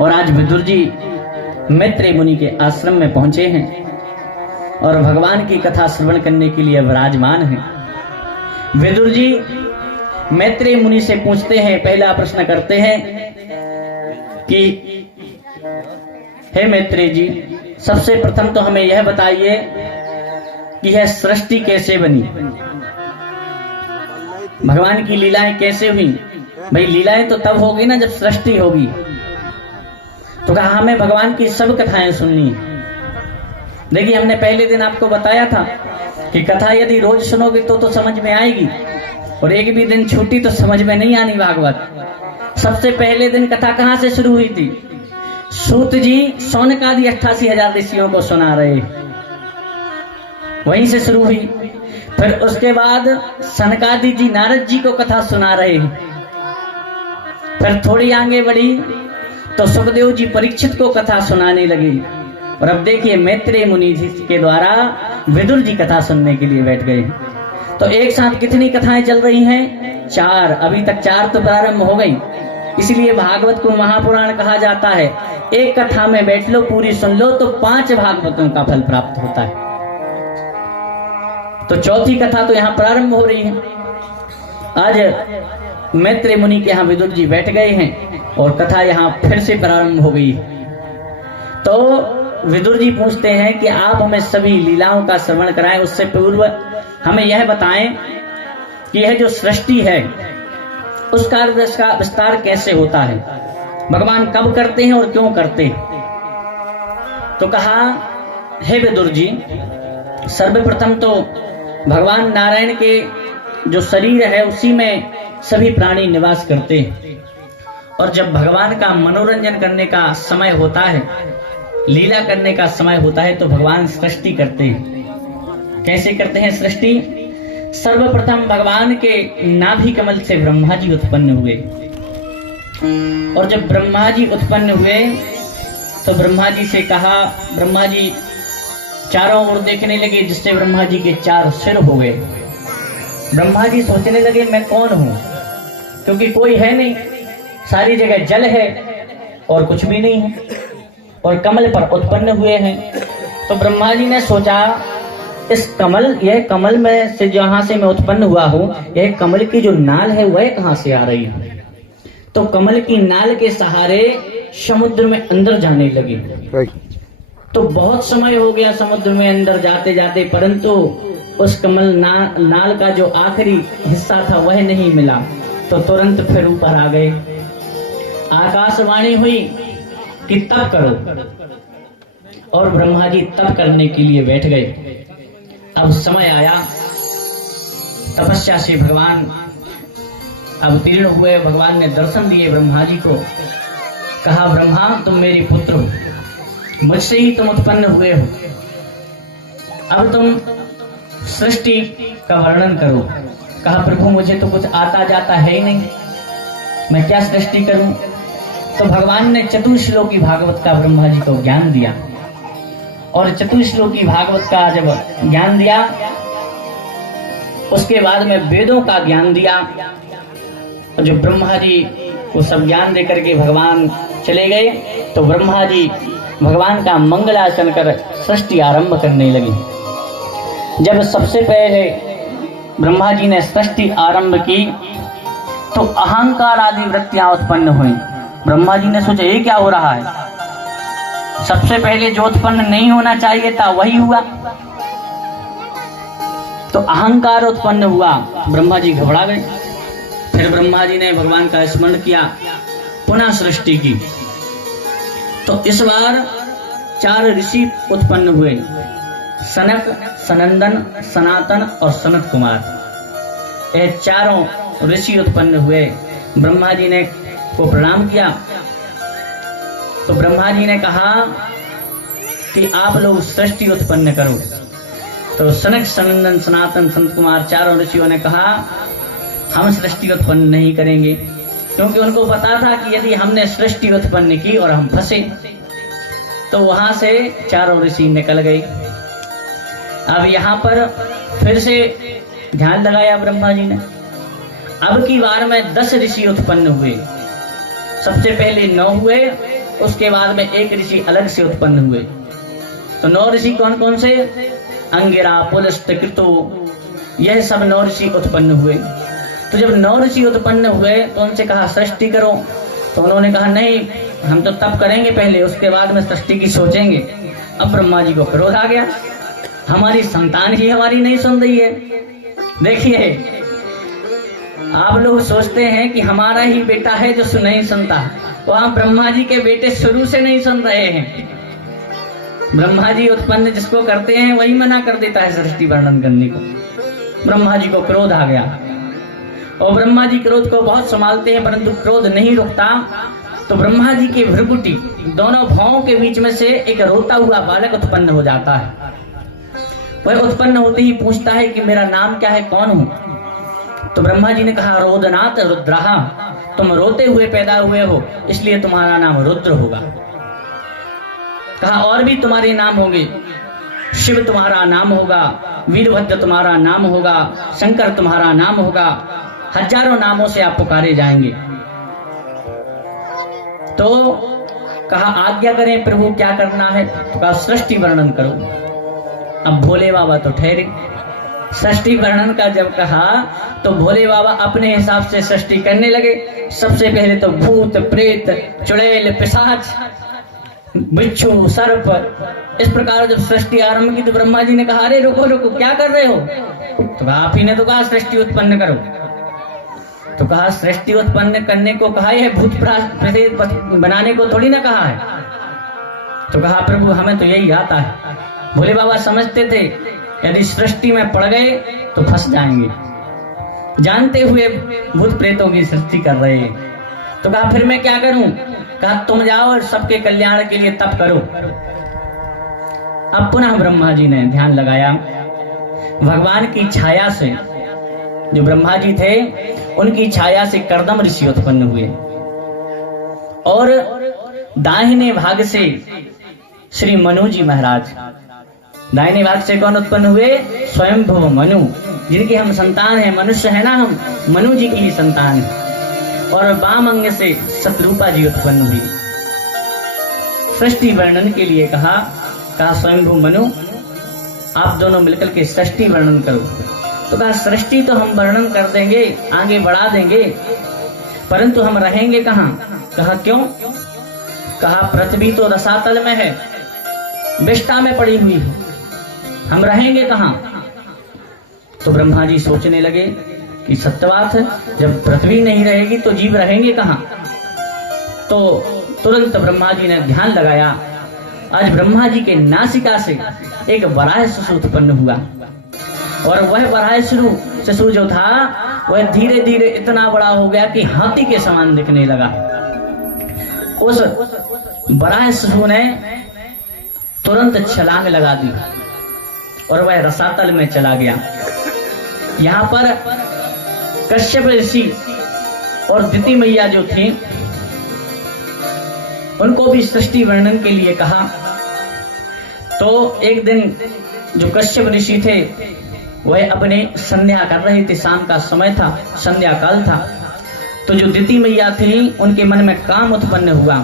और आज विदुर जी मैत्रेय मुनि के आश्रम में पहुंचे हैं और भगवान की कथा श्रवण करने के लिए विराजमान हैं। विदुर जी मैत्रेय मुनि से पूछते हैं, पहला प्रश्न करते हैं कि हे मैत्रेय जी, सबसे प्रथम तो हमें यह बताइए कि यह सृष्टि कैसे बनी, भगवान की लीलाएं कैसे हुई। भाई लीलाएं तो तब होगी ना जब सृष्टि होगी। तो कहा हमें भगवान की सब कथाएं सुननी। देखिए हमने पहले दिन आपको बताया था कि कथा यदि रोज सुनोगे तो समझ में आएगी, और एक भी दिन छूटी तो समझ में नहीं आनी भागवत। सबसे पहले दिन कथा कहां से शुरू हुई थी? सूत जी सौनकादि 88,000 ऋषियों को सुना रहे, वहीं से शुरू हुई। फिर उसके बाद सनकादि जी नारद जी को कथा सुना रहे। फिर थोड़ी आगे बढ़ी तो सुखदेव जी परीक्षित को कथा सुनाने लगे, और अब देखिए मैत्रेय मुनि जी के द्वारा विदुर जी कथा सुनने के लिए बैठ गए। तो एक साथ कितनी कथाएं चल रही हैं? 4। अभी तक 4 तो प्रारंभ हो गई, इसलिए भागवत को महापुराण कहा जाता है। एक कथा में बैठ लो, पूरी सुन लो तो 5 भागवतों का फल प्राप्त होता है। तो चौथी कथा तो यहाँ प्रारंभ हो रही है। आज मैत्रेय मुनि के यहाँ विदुर जी बैठ गए हैं और कथा यहाँ फिर से प्रारंभ हो गई। तो विदुर जी पूछते हैं कि आप हमें सभी लीलाओं का श्रवण कराएं, उससे पूर्व हमें यह बताएं कि यह जो सृष्टि है उसका विस्तार कैसे होता है, भगवान कब करते हैं और क्यों करते हैं। तो कहा हे विदुर जी, सर्वप्रथम तो भगवान नारायण के जो शरीर है उसी में सभी प्राणी निवास करते हैं, और जब भगवान का मनोरंजन करने का समय होता है, लीला करने का समय होता है, तो भगवान सृष्टि करते हैं। कैसे करते हैं सृष्टि? सर्वप्रथम भगवान के नाभि कमल से ब्रह्मा जी उत्पन्न हुए, और जब ब्रह्मा जी उत्पन्न हुए तो ब्रह्मा जी से कहा, ब्रह्मा जी चारों ओर देखने लगे, जिससे ब्रह्मा जी के 4 सिर हो गए। ब्रह्मा जी सोचने लगे मैं कौन हूं, क्योंकि कोई है नहीं, सारी जगह जल है और कुछ भी नहीं है, और कमल पर उत्पन्न हुए हैं। तो ब्रह्मा जी ने सोचा इस कमल, यह कमल में से जहां से मैं उत्पन्न हुआ हूं, यह कमल की जो नाल है वह कहां से आ रही है। तो कमल की नाल के सहारे समुद्र में अंदर जाने लगे। तो बहुत समय हो गया समुद्र में अंदर जाते जाते, परंतु उस कमल नाल का जो आखिरी हिस्सा था वह नहीं मिला। तो तुरंत फिर ऊपर आ गए। आकाशवाणी हुई कि तप करो, और ब्रह्मा जी तप करने के लिए बैठ गए। अब समय आया, तपस्या से भगवान अवतीर्ण हुए। भगवान ने दर्शन दिए ब्रह्मा जी को। कहा ब्रह्मा तुम मेरे पुत्र हो, मुझसे ही तुम उत्पन्न हुए हो, अब तुम सृष्टि का वर्णन करो। कहा प्रभु मुझे तो कुछ आता जाता है ही नहीं, मैं क्या सृष्टि करूं। तो भगवान ने चतुश्लोकी भागवत का ब्रह्मा जी को ज्ञान दिया, और चतुश्लोकी भागवत का जब ज्ञान दिया उसके बाद में वेदों का ज्ञान दिया। और जब ब्रह्मा जी को सब ज्ञान देकर के भगवान चले गए, तो ब्रह्मा जी भगवान का मंगलाचरण कर सृष्टि आरंभ करने लगे। जब सबसे पहले ब्रह्मा जी ने सृष्टि आरंभ की तो अहंकार आदि वृत्तियां उत्पन्न हुई। ब्रह्मा जी ने सोचा ये क्या हो रहा है, सबसे पहले जो उत्पन्न नहीं होना चाहिए था वही हुआ। तो अहंकार उत्पन्न हुआ, ब्रह्मा जी घबरा गए। फिर ब्रह्मा जी ने भगवान का स्मरण किया, पुनः सृष्टि की। तो इस बार 4 ऋषि उत्पन्न हुए, सनक, सनंदन, सनातन और सनत कुमार। ये चारों ऋषि उत्पन्न हुए। ब्रह्मा जी ने को प्रणाम किया। तो ब्रह्मा जी ने कहा कि आप लोग सृष्टि उत्पन्न करो। तो सनक, सनंदन, सनातन, सनत कुमार चारों ऋषियों ने कहा हम सृष्टि उत्पन्न नहीं करेंगे, क्योंकि उनको पता था कि यदि हमने सृष्टि उत्पन्न की और हम फंसे तो वहां से चारों ऋषि निकल गए। अब यहाँ पर फिर से ध्यान लगाया ब्रह्मा जी ने। अब की बार में 10 ऋषि उत्पन्न हुए, सबसे पहले 9 हुए, उसके बाद में एक ऋषि अलग से उत्पन्न हुए। तो 9 ऋषि कौन कौन से? अंगिरा, पुलस्त, कृतु, यह सब 9 ऋषि उत्पन्न हुए। तो जब 9 ऋषि उत्पन्न हुए तो उनसे कहा सृष्टि करो। तो उन्होंने कहा नहीं, हम तो तप करेंगे पहले, उसके बाद में सृष्टि की सोचेंगे। अब ब्रह्मा जी को क्रोध आ गया, हमारी संतान ही हमारी नहीं सुन रही है। देखिए, आप लोग सोचते हैं कि हमारा ही बेटा है जो नहीं सुनता, वहां ब्रह्मा जी के बेटे शुरू से नहीं सुन रहे हैं। ब्रह्मा जी उत्पन्न जिसको करते हैं वही मना कर देता है सृष्टि वर्णन करने को। ब्रह्मा जी को क्रोध आ गया और ब्रह्मा जी क्रोध को बहुत संभालते हैं, परंतु क्रोध नहीं रुकता। तो ब्रह्मा जी की भ्रुकुटी, दोनों भावों के बीच में से एक रोता हुआ बालक उत्पन्न हो जाता है। वह उत्पन्न होते ही पूछता है कि मेरा नाम क्या है, कौन हूं? तो ब्रह्मा जी ने कहा रोदनाथ रुद्रहा, तुम रोते हुए पैदा हुए हो, इसलिए तुम्हारा नाम रुद्र होगा। कहा और भी तुम्हारे नाम होंगे, शिव तुम्हारा नाम होगा, वीरभद्र तुम्हारा नाम होगा, शंकर तुम्हारा नाम होगा, हजारों नामों से आप पुकारे जाएंगे। तो कहा आज्ञा करें प्रभु, क्या करना है? तो कहा सृष्टि वर्णन करो। अब भोले बाबा तो ठहरे। सृष्टि वर्णन का जब कहा तो भोले बाबा अपने हिसाब से सृष्टि करने लगे। सबसे पहले तो भूत, प्रेत, चुड़ैल, पिशाच, बिच्छू, सर्प, इस प्रकार जब सृष्टि आरंभ की तो ब्रह्मा जी ने कहा अरे रुको रुको, क्या कर रहे हो? तो आप ही ने तो कहा सृष्टि उत्पन्न करो। तो कहा सृष्टि उत्पन्न करने को कहा है, भूत प्रेत बनाने को थोड़ी ना कहा है। तो कहा प्रभु हमें तो यही आता है। भोले बाबा समझते थे यदि सृष्टि में पड़ गए तो फंस जाएंगे, जानते हुए भूत प्रेतों की सृष्टि कर रहे हैं। तो कहा फिर मैं क्या करूं? कहा तुम जाओ और सबके कल्याण के लिए तप करो। अब पुनः ब्रह्मा जी ने ध्यान लगाया, भगवान की छाया से, जो ब्रह्मा जी थे उनकी छाया से कर्दम ऋषि उत्पन्न हुए और दाहिने भाग से श्री मनु जी महाराज। दाहिने भाग से कौन उत्पन्न हुए? स्वयंभुव मनु, जिनकी हम संतान है, मनुष्य है ना हम, मनु जी की ही संतान है। और वाम अंग से शतरूपा जी उत्पन्न हुई। सृष्टि वर्णन के लिए कहा स्वयंभू मनु आप दोनों मिलकर के सृष्टि वर्णन करो। तो कहा सृष्टि तो हम वर्णन कर देंगे, आगे बढ़ा देंगे, परंतु हम रहेंगे कहाँ? कहा क्यों? कहा पृथ्वी तो रसातल में है, विष्ठा में पड़ी हुई है, हम रहेंगे कहाँ? तो ब्रह्मा जी सोचने लगे कि सत्य बात है, जब पृथ्वी नहीं रहेगी तो जीव रहेंगे कहाँ? तो तुरंत ब्रह्मा जी ने ध्यान लगाया। आज ब्रह्मा जी के नासिका से एक वराह शिशु उत्पन्न हुआ और वह वराह शिशु जो था वह धीरे धीरे इतना बड़ा हो गया कि हाथी के समान दिखने लगा। उस वराह शिशु ने तुरंत छलांग लगा दी और वह रसातल में चला गया। यहाँ पर कश्यप ऋषि और दिति मैया जो थी उनको भी सृष्टि वर्णन के लिए कहा। तो एक दिन जो कश्यप ऋषि थे वह अपने संध्या कर रहे थे, शाम का समय था, संध्या काल था। तो जो दिति मैया थी उनके मन में काम उत्पन्न हुआ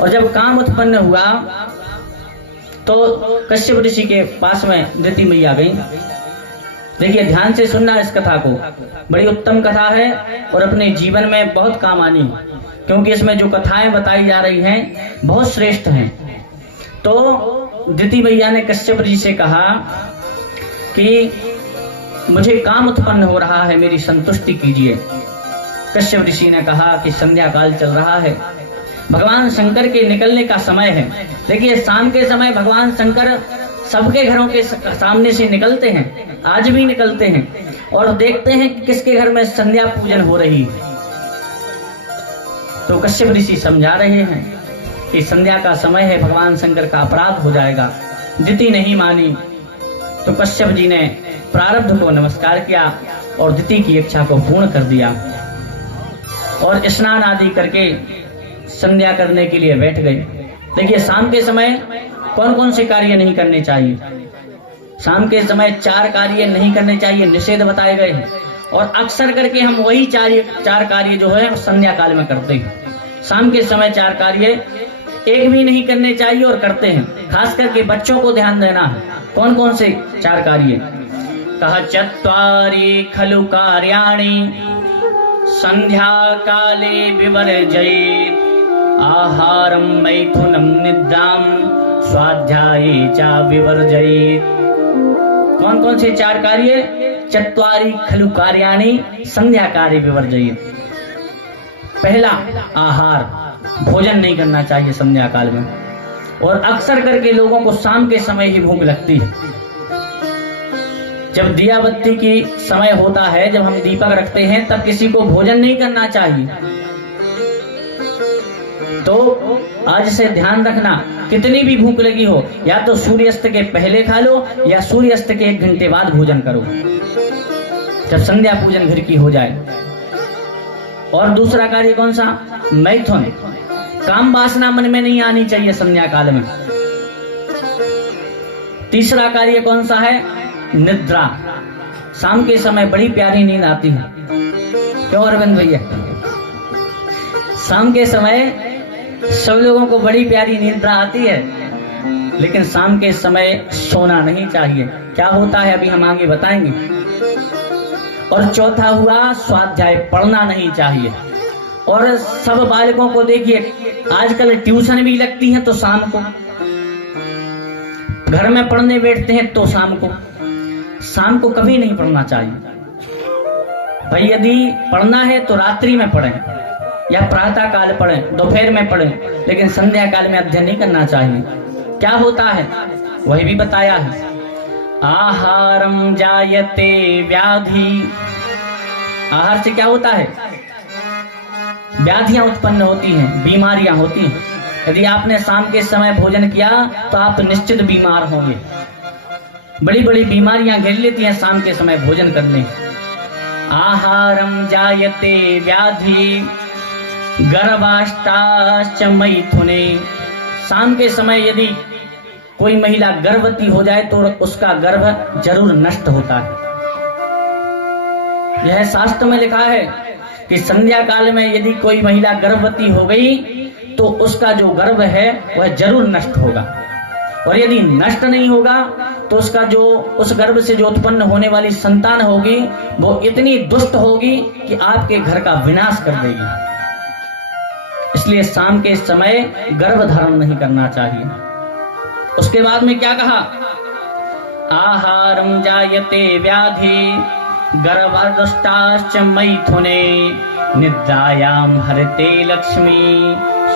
और जब काम उत्पन्न हुआ तो कश्यप ऋषि के पास में दिति मैया गई। देखिए ध्यान से सुनना इस कथा को, बड़ी उत्तम कथा है और अपने जीवन में बहुत काम आनी, क्योंकि इसमें जो कथाएं बताई जा रही हैं बहुत श्रेष्ठ हैं। तो दिति मैया ने कश्यप ऋषि से कहा कि मुझे काम उत्पन्न हो रहा है, मेरी संतुष्टि कीजिए। कश्यप ऋषि ने कहा कि संध्या काल चल रहा है, भगवान शंकर के निकलने का समय है। देखिए शाम के समय भगवान शंकर सबके घरों के सामने से निकलते हैं, आज भी निकलते हैं और देखते हैं कि किसके घर में संध्या पूजन हो रही है। तो कश्यप ऋषि समझा रहे हैं कि संध्या का समय है, भगवान शंकर का अपराध हो जाएगा। दिति नहीं मानी तो कश्यप जी ने प्रारब्ध को नमस्कार किया और दिति की इच्छा को पूर्ण कर दिया और स्नान आदि करके संध्या करने के लिए बैठ गए। देखिए शाम के समय कौन कौन से कार्य नहीं करने चाहिए? शाम के समय 4 कार्य नहीं करने चाहिए, निषेध बताए गए हैं। और अक्सर करके हम वही चार कार्य जो है संध्या काल में करते हैं। शाम के समय 4 कार्य एक भी नहीं करने चाहिए और करते हैं। खास करके बच्चों को ध्यान देना है। कौन कौन से 4 कार्य? कहा चत्वारि खलु कार्याणि संध्या काले विवर्जयेत् आहारं मैथुनं निद्रां स्वाध्याये च विवर्जयेत्। कौन कौन से 4 कार्य? चत्वारि खलु कार्याणि संध्या काले विवर्जयेत्। पहला, आहार, भोजन नहीं करना चाहिए संध्या काल में। और अक्सर करके लोगों को शाम के समय ही भूख लगती है। जब दिया बत्ती की समय होता है, जब हम दीपक रखते हैं, तब किसी को भोजन नहीं करना चाहिए। तो आज से ध्यान रखना, कितनी भी भूख लगी हो, या तो सूर्यास्त के पहले खा लो या सूर्यास्त के 1 घंटे बाद भोजन करो, जब संध्या पूजन घर की हो जाए। और दूसरा कार्य कौन सा? मैथुन, काम वासना मन में नहीं आनी चाहिए संध्या काल में। तीसरा कार्य कौन सा है? निद्रा। शाम के समय बड़ी प्यारी नींद आती है। क्यों अरविंद भैया? शाम के समय सब लोगों को बड़ी प्यारी नींद आती है, लेकिन शाम के समय सोना नहीं चाहिए। क्या होता है अभी हम आगे बताएंगे। और चौथा हुआ स्वाध्याय, पढ़ना नहीं चाहिए। और सब बालकों को देखिए, आजकल ट्यूशन भी लगती है तो शाम को, घर में पढ़ने बैठते हैं तो शाम को कभी नहीं पढ़ना चाहिए भाई। यदि पढ़ना है तो रात्रि में पढ़ें या प्रातः काल पढ़ें, दोपहर में पढ़ें, लेकिन संध्या काल में अध्ययन नहीं करना चाहिए। क्या होता है वही भी बताया है। आहारम जायते व्याधि, आहार से क्या होता है? व्याधियां उत्पन्न होती हैं, बीमारियां होती हैं। यदि आपने शाम के समय भोजन किया तो आप निश्चित बीमार होंगे। बड़ी बड़ी बीमारियां घेर लेती हैं शाम के समय भोजन करने। आहारम जायते व्याधि गर्भाष्टाश्च मैथुने। शाम के समय यदि कोई महिला गर्भवती हो जाए तो उसका गर्भ जरूर नष्ट होता है। यह शास्त्र में लिखा है कि संध्या काल में यदि कोई महिला गर्भवती हो गई तो उसका जो गर्भ है वह जरूर नष्ट होगा। और यदि नष्ट नहीं होगा तो उसका जो उस गर्भ से जो उत्पन्न होने वाली संतान होगी वो इतनी दुष्ट होगी कि आपके घर का विनाश कर देगी। इसलिए शाम के समय गर्भ धारण नहीं करना चाहिए। उसके बाद में क्या कहा? आहारम जायते व्याधि गर्भाष्टाश्च मैथुने निद्रायाम हरते लक्ष्मी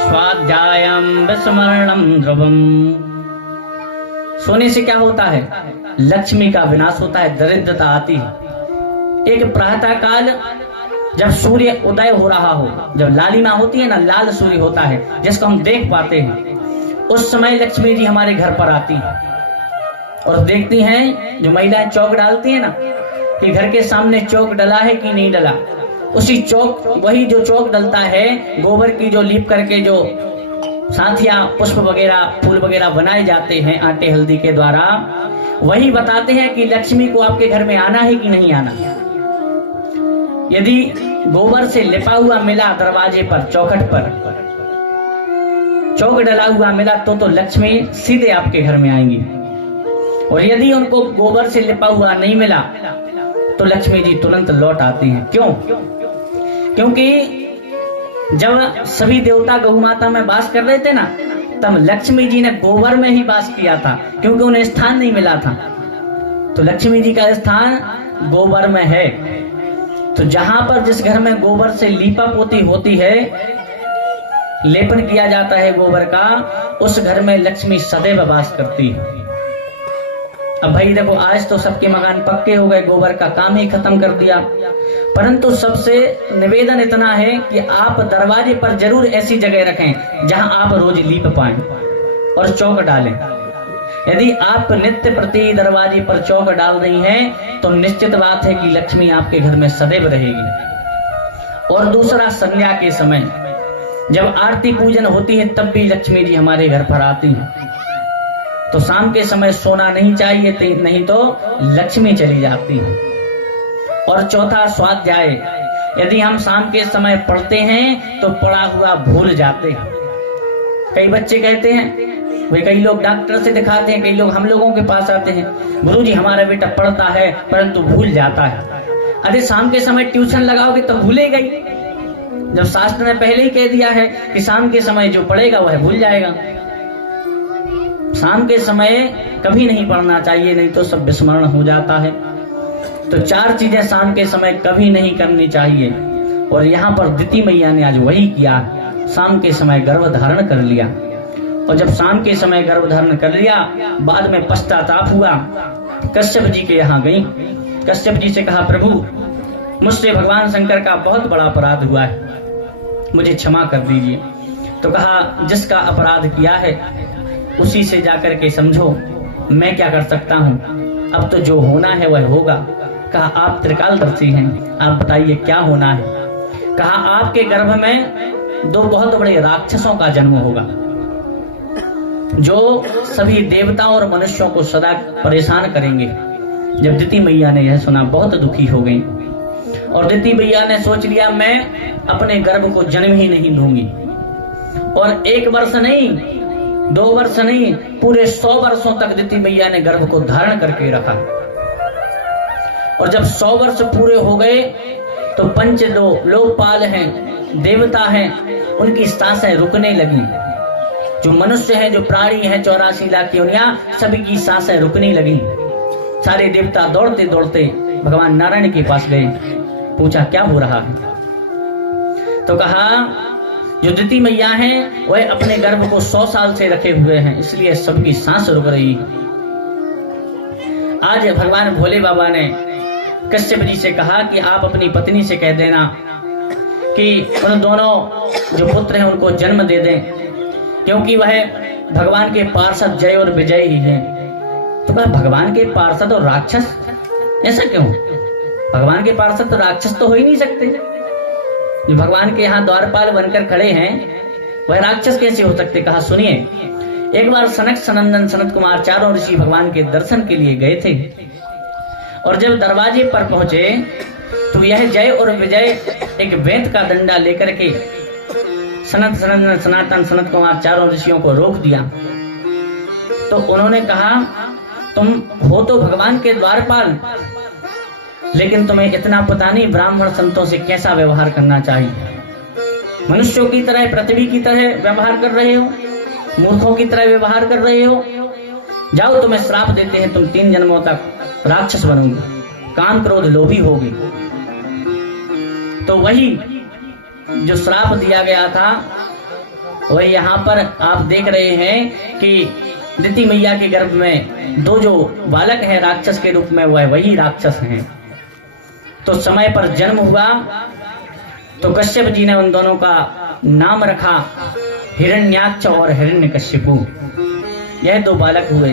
स्वाध्यायाम विस्मरणम ध्रुवम। सोने से क्या होता है? लक्ष्मी का विनाश होता है, दरिद्रता आती है। एक प्रातः काल जब सूर्य उदय हो रहा हो, जब लालिमा होती है ना, लाल सूर्य होता है जिसको हम देख पाते हैं, उस समय लक्ष्मी जी हमारे घर पर आती है और देखती हैं। जो महिलाएं चौक डालती है ना कि घर के सामने चौक डला है कि नहीं डला, उसी चौक, वही जो चौक डलता है गोबर की जो लीप करके जो साथिया पुष्प वगैरह फूल वगैरह बनाए जाते हैं आटे हल्दी के द्वारा, वही बताते हैं कि लक्ष्मी को आपके घर में आना है कि नहीं आना। यदि गोबर से लिपा हुआ मिला दरवाजे पर, चौखट पर चौक डला हुआ मिला तो लक्ष्मी सीधे आपके घर में आएंगी। और यदि उनको गोबर से लिपा हुआ नहीं मिला तो लक्ष्मी जी तुरंत लौट आती हैं। क्यों? क्योंकि जब सभी देवता गौ माता में वास कर रहे थे ना, तब लक्ष्मी जी ने गोबर में ही वास किया था, क्योंकि उन्हें स्थान नहीं मिला था। तो लक्ष्मी जी का स्थान गोबर में है। तो जहां पर जिस घर में गोबर से लीपा पोती होती है, लेपन किया जाता है गोबर का, उस घर में लक्ष्मी सदैव वास करती है। अब भाई देखो, आज तो सबके मकान पक्के हो गए, गोबर का काम ही खत्म कर दिया, परंतु सबसे निवेदन इतना है कि आप दरवाजे पर जरूर ऐसी जगह रखें जहां आप रोज लीप पाएं और चौक डालें। यदि आप नित्य प्रति दरवाजे पर चौक डाल रही हैं तो निश्चित बात है कि लक्ष्मी आपके घर में सदैव रहेगी। और दूसरा, संध्या के समय जब आरती पूजन होती है तब भी लक्ष्मी जी हमारे घर पर आती हैं। तो शाम के समय सोना नहीं चाहिए, नहीं तो लक्ष्मी चली जाती है। और चौथा स्वाध्याय। यदि हम शाम के समय पढ़ते हैं तो पढ़ा हुआ भूल जाते हैं। कई बच्चे कहते हैं, वे कई लोग डॉक्टर से दिखाते हैं, कई लोग हम लोगों के पास आते हैं, गुरुजी हमारा बेटा पढ़ता है परंतु भूल जाता है। अरे शाम के समय ट्यूशन लगाओगे तो भूलेगा ही, जब शास्त्र ने पहले ही कह दिया है कि शाम के समय जो पढ़ेगा वह भूल जाएगा। शाम के समय कभी नहीं पढ़ना चाहिए, नहीं तो सब विस्मरण हो जाता है। तो 4 चीजें शाम के समय कभी नहीं करनी चाहिए। और यहाँ पर दिति मैया ने आज वही किया, शाम के समय गर्भ धारण कर लिया। और जब शाम के समय गर्भ धारण कर लिया, बाद में पश्चाताप हुआ, कश्यप जी के यहाँ गई। कश्यप जी से कहा, प्रभु मुझसे भगवान शंकर का बहुत बड़ा अपराध हुआ है, मुझे क्षमा कर दीजिए। तो कहा, जिसका अपराध किया है उसी से जाकर के समझो, मैं क्या कर सकता हूँ, अब तो जो होना है वह होगा। कहा, आप त्रिकालदर्शी हैं, आप बताइए क्या होना है। कहा, आपके गर्भ में 2 बहुत बड़े राक्षसों का जन्म होगा, जो सभी देवताओं और मनुष्यों को सदा परेशान करेंगे। जब दिति मैया ने यह सुना, बहुत दुखी हो गई। और दिति मैया ने सोच लिया, मैं अपने गर्भ को जन्म ही नहीं दूंगी। और 1 वर्ष नहीं, 2 वर्ष नहीं, पूरे 100 वर्षों तक दिति मैया ने गर्भ को धारण करके रखा। और जब 100 वर्ष पूरे हो गए तो पंच लोकपाल हैं, देवता हैं, उनकी सांसें रुकने लगी। जो मनुष्य हैं, जो प्राणी हैं, 84 लाख योनियां, सभी की सांसें रुकने लगी। सारे देवता दौड़ते दौड़ते भगवान नारायण के पास गए, पूछा क्या हो रहा है। तो कहा, जो दिति मैया हैं वह अपने गर्भ को 100 साल से रखे हुए हैं, इसलिए सबकी सांस रुक रही। आज भगवान भोले बाबा ने कश्यप जी से कहा कि आप अपनी पत्नी से कह देना कि उन दोनों जो पुत्र हैं उनको जन्म दे दें, क्योंकि वह भगवान के पार्षद जय और विजय ही हैं। तो कहा, भगवान के पार्षद और राक्षस, ऐसा क्यों? भगवान के पार्षद तो राक्षस तो हो ही नहीं सकते। जो भगवान के यहाँ द्वारपाल बनकर खड़े हैं वह राक्षस कैसे हो सकते? कहा, सुनिए, एक बार सनक सनंदन सनत कुमार 4 ऋषि भगवान के दर्शन के लिए गए थे। और जब दरवाजे पर पहुंचे तो यह जय और विजय एक वेद का डंडा लेकर के सनत सनंदन सनातन सनत कुमार 4 ऋषियों को रोक दिया। तो उन्होंने कहा, तुम हो तो भगवान के द्वारपाल, लेकिन तुम्हें इतना पता नहीं ब्राह्मण संतों से कैसा व्यवहार करना चाहिए। मनुष्यों की तरह, पृथ्वी की तरह व्यवहार कर रहे हो, मूर्खों की तरह व्यवहार कर रहे हो। जाओ, तुम्हें श्राप देते हैं, तुम 3 जन्मों तक राक्षस बनोगे, काम क्रोध लोभी होगी। तो वही जो श्राप दिया गया था वही यहाँ पर आप देख रहे हैं कि दिति मैया के गर्भ में 2 जो बालक हैं राक्षस के रूप में, वह वही राक्षस हैं। तो समय पर जन्म हुआ तो कश्यप जी ने उन दोनों का नाम रखा हिरण्याक्ष और हिरण्यकश्यपु। यह 2 बालक हुए।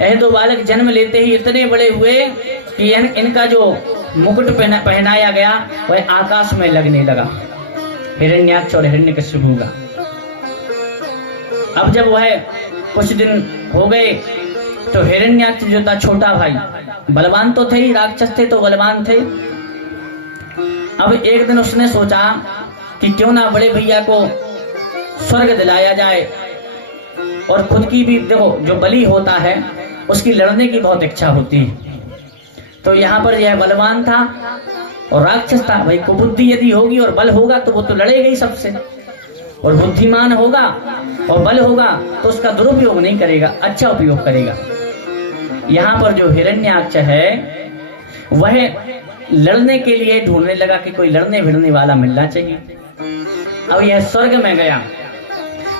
यह 2 बालक जन्म लेते ही इतने बड़े हुए कि इनका जो मुकुट पहनाया गया वह आकाश में लगने लगा, हिरण्याक्ष और हिरण्यकश्यपु का। अब जब वह कुछ दिन हो गए तो हिरण्याक्ष जो था छोटा भाई, बलवान तो थे ही, राक्षस थे तो बलवान थे। अब एक दिन उसने सोचा कि क्यों ना बड़े भैया को स्वर्ग दिलाया जाए, और खुद की भी, देखो जो बलि होता है उसकी लड़ने की बहुत इच्छा होती है। तो यहाँ पर यह बलवान था और राक्षस था। भाई को बुद्धि यदि होगी और बल होगा तो वो तो लड़ेगा ही सबसे, और बुद्धिमान होगा और बल होगा तो उसका दुरुपयोग नहीं करेगा, अच्छा उपयोग करेगा। यहाँ पर जो हिरण्याक्ष है वह लड़ने के लिए ढूंढने लगा कि कोई लड़ने भिड़ने वाला मिलना चाहिए। अब यह स्वर्ग में गया,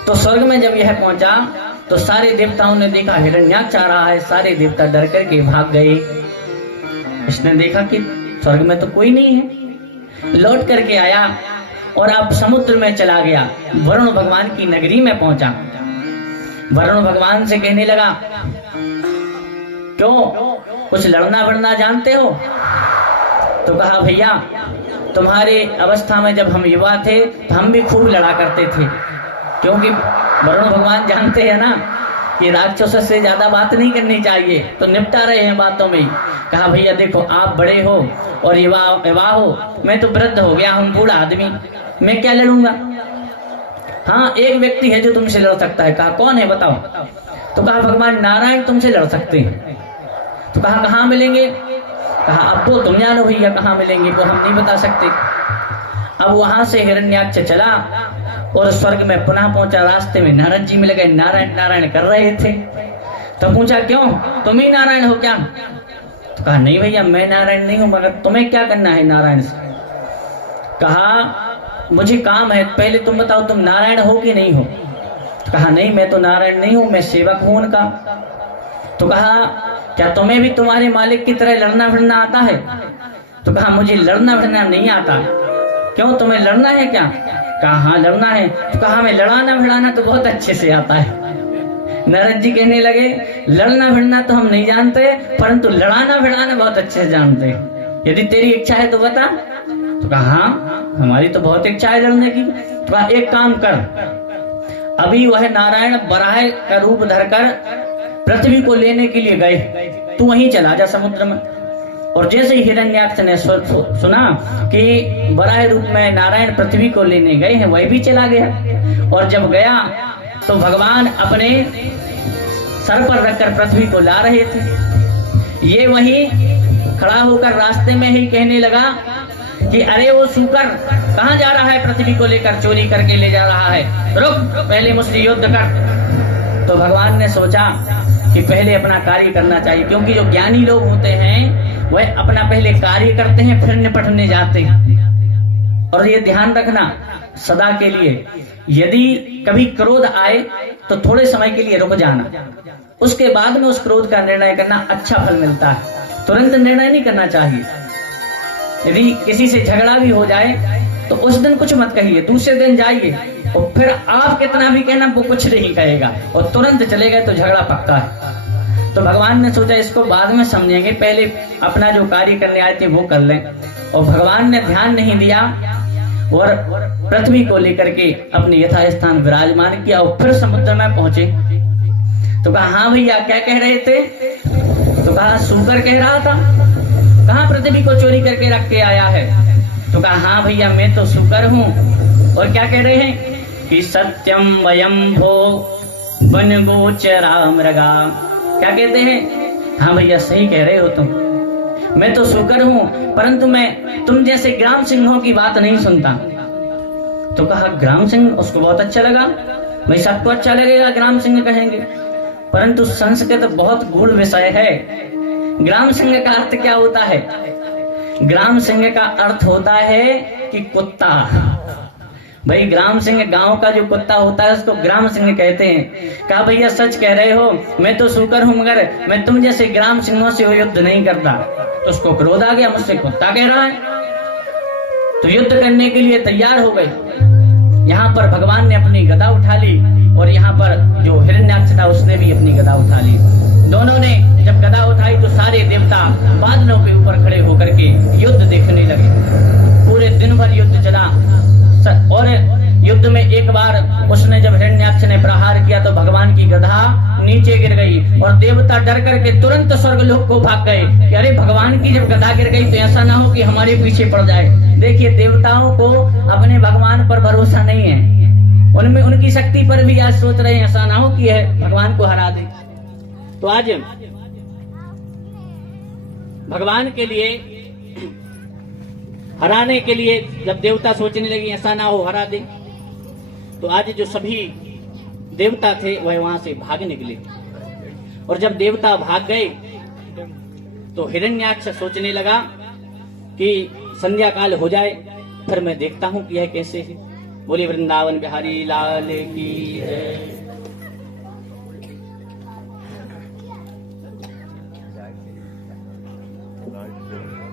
तो स्वर्ग में जब यह पहुंचा तो सारे देवताओं ने देखा हिरण्याक्ष आ रहा है, सारे देवता डर करके भाग गए। इसने देखा कि स्वर्ग में तो कोई नहीं है, लौट करके आया और अब समुद्र में चला गया, वरुण भगवान की नगरी में पहुंचा। वरुण भगवान से कहने लगा, क्यों कुछ लड़ना बढ़ना जानते हो? तो कहा, भैया तुम्हारे अवस्था में जब हम युवा थे तो हम भी खूब लड़ा करते थे, क्योंकि वरुण भगवान जानते हैं ना कि राक्षसों से ज्यादा बात नहीं करनी चाहिए, तो निपटा रहे हैं बातों में ही। कहा भैया देखो आप बड़े हो और युवा हो, मैं तो वृद्ध हो गया हूँ, बूढ़ा आदमी, मैं क्या लड़ूंगा। हाँ एक व्यक्ति है जो तुमसे लड़ सकता है। कहा कौन है बताओ। तो कहा भगवान नारायण तुमसे लड़ सकते हैं। तो कहा कहाँ मिलेंगे। कहा अब तो तुम जानो भैया कहाँ मिलेंगे, वो हम नहीं बता सकते। अब वहां से हिरण्याक्ष चला और स्वर्ग में पुनः पहुंचा। रास्ते में नारद जी मिल गए, नारायण नारायण कर रहे थे। तो पूछा क्यों, तुम ही नारायण हो क्या। तो कहा नहीं भैया मैं नारायण नहीं हूं, मगर तुम्हें क्या करना है नारायण से। कहा मुझे काम है, पहले तुम बताओ तुम नारायण हो कि नहीं हो। तो कहा नहीं मैं तो नारायण नहीं हूं, मैं सेवक हूं उनका। तो कहा क्या तुम्हें भी तुम्हारे मालिक की तरह लड़ना भिड़ना आता है। तो कहा मुझे लड़ना भिड़ना नहीं आता। क्यों तुम्हें लड़ना है क्या। कहा हाँ लड़ना है। तो कहा मैं लड़ाना भिड़ाना तो बहुत अच्छे से आता है। नारद जी कहने लगे लड़ना भिड़ना तो हम नहीं जानते, परंतु लड़ाना भिड़ाना बहुत अच्छे से जानते हैं, यदि तेरी इच्छा है तो बता। तो कहा हाँ हमारी तो बहुत इच्छा है लड़ने की। तो कहा एक काम कर, अभी वह नारायण बराह का रूप धरकर पृथ्वी को लेने के लिए गए, तू वहीं चला जा समुद्र में। और जैसे ही हिरण्याक्ष ने सुना कि बराह रूप में नारायण पृथ्वी को लेने गए हैं, वह भी चला गया। और जब गया तो भगवान अपने सर पर रखकर पृथ्वी को ला रहे थे। ये वही खड़ा होकर रास्ते में ही कहने लगा कि अरे वो सूकर कहाँ जा रहा है, पृथ्वी को लेकर चोरी करके ले जा रहा है, रुक पहले मुझसे युद्ध कर। तो भगवान ने सोचा कि पहले अपना कार्य करना चाहिए, क्योंकि जो ज्ञानी लोग होते हैं वह अपना पहले कार्य करते हैं फिर निपटने जाते हैं। और ये ध्यान रखना सदा के लिए, यदि कभी क्रोध आए तो थोड़े समय के लिए रुक जाना, उसके बाद में उस क्रोध का निर्णय करना अच्छा फल मिलता है। तुरंत निर्णय नहीं करना चाहिए। यदि किसी से झगड़ा भी हो जाए तो उस दिन कुछ मत कहिए, दूसरे दिन जाइए और फिर आप कितना भी कहना वो कुछ नहीं कहेगा, और तुरंत चले गए तो झगड़ा पक्का है। तो भगवान ने सोचा इसको बाद में समझेंगे, पहले अपना जो कार्य करने आए थे वो कर लें। और भगवान ने ध्यान नहीं दिया और पृथ्वी को लेकर के अपने यथास्थान विराजमान किया और फिर समुद्र में पहुंचे। तो कहा हाँ भैया क्या कह रहे थे। तो कहा सूकर कह रहा था कहाँ पृथ्वी को चोरी करके रख के आया है। तो कहा हाँ भैया मैं तो सूकर हूँ। और क्या कह रहे हैं कि सत्यम वयम भो वन गोचरा मृगा। क्या कहते हैं, हाँ भैया सही कह रहे हो तुम, मैं तो सूकर हूँ, परंतु मैं तुम जैसे ग्राम सिंहों की बात नहीं सुनता। तो कहा ग्राम सिंह, उसको बहुत अच्छा लगा, भाई सबको अच्छा लगेगा ग्राम सिंह कहेंगे, परंतु संस्कृत बहुत गूढ़ विषय है। ग्राम सिंह का अर्थ क्या होता है। ग्राम सिंह का अर्थ होता है कि कुत्ता। भाई ग्राम सिंह गांव का जो कुत्ता होता है उसको ग्राम सिंह कहते हैं। कहा भैया सच कह रहे हो, मैं तो सूकर हूं मगर मैं तुम जैसे ग्राम सिंहों से युद्ध नहीं करता। तो उसको क्रोध आ गया, मुझसे कुत्ता कह रहा है, तो युद्ध करने के लिए तैयार हो गए। यहाँ पर भगवान ने अपनी गदा उठा ली और यहाँ पर जो हिरण्याक्ष था उसने भी अपनी गदा उठा ली। दोनों ने जब गदा उठाई तो सारे देवता बादलों के ऊपर खड़े होकर के युद्ध देखने लगे। पूरे दिन भर युद्ध चला और युद्ध में एक बार उसने जब हिरण्याक्ष ने प्रहार किया तो भगवान की गदा नीचे गिर गई और देवता डर करके तुरंत स्वर्गलोक को भाग गए कि अरे भगवान की जब गदा गिर गई तो ऐसा ना हो कि हमारे पीछे पड़ जाए। देखिए देवताओं को अपने भगवान पर भरोसा नहीं है, उनमें उनकी शक्ति पर भी आज सोच रहे हैं ऐसा ना हो कि है भगवान को हरा दे। तो आज भगवान के लिए हराने के लिए जब देवता सोचने लगे ऐसा ना हो हरा दे, तो आज जो सभी देवता थे वह वहां से भाग निकले। और जब देवता भाग गए तो हिरण्याक्ष सोचने लगा कि संध्या काल हो जाए फिर मैं देखता हूं कि यह कैसे है। बोले वृंदावन बिहारी लाल की जय। Thank you.